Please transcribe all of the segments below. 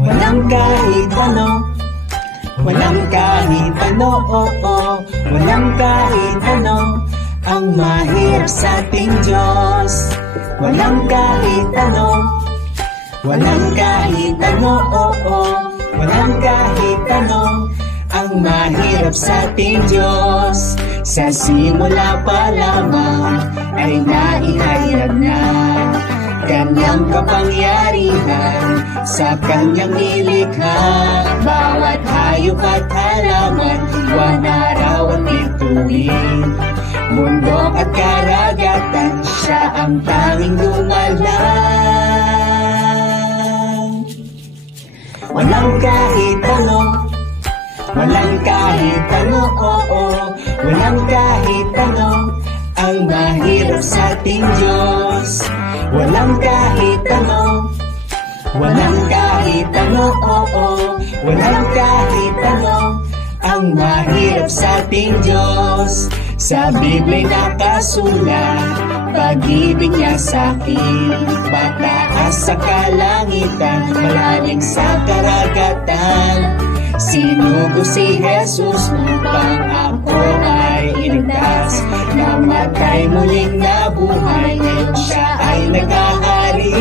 Walang kahit ano, walang kahit ano, walang kahit ano ang mahirap sa ating Diyos. Walang kahit ano, walang kahit ano, walang kahit ano ang mahirap sa ating Diyos. Sa simula pa lamang ay naihayag na Kanyang kapangyarihan sa Kanyang nilikha. Bawat hayop at halaman, buwan, araw at bituin, bundok at karagatan, Siya ang tanging dumalang. Walang kahit ano, walang kahit ano, walang kahit ano ang mahirap sa ating Diyos. Walang kahit ano, walang kahit ano, walang kahit ano ang mahirap sa ating Diyos. Sa Bibla'y nakasulat, pag-ibig niya sa'kin, mataas sa kalangitan, malalim sa karagatan. Sinugo si Jesus upang ako ay iligtas, namatay muling nabuhay, ngayon Siya ay naghahari.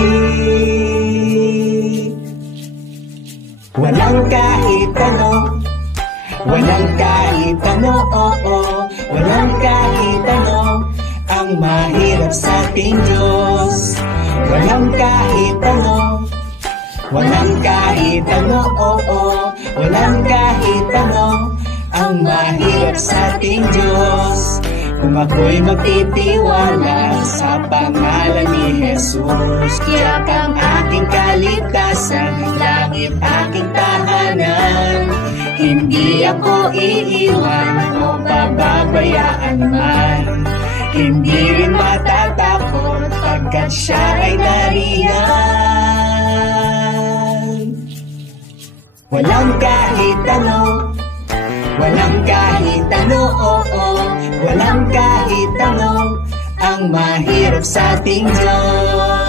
Walang kahit ano, walang kahit ano, walang kahit ano ang mahirap sa ating Diyos. Walang kahit ano, walang kahit ano, walang kahit ano ang mahirap sa ating Diyos. Kung ako'y magtitiwala sa pangalan ni Jesus, Tiyak ang aking kaligtasan, langit aking tahanan. Hindi ako iiwan o pababayaan man, hindi rin matatakot pagkat Siya ay nariyan. Walang kahit ano, walang kahit ano, walang kahit ano ang mahirap sa ating Diyos.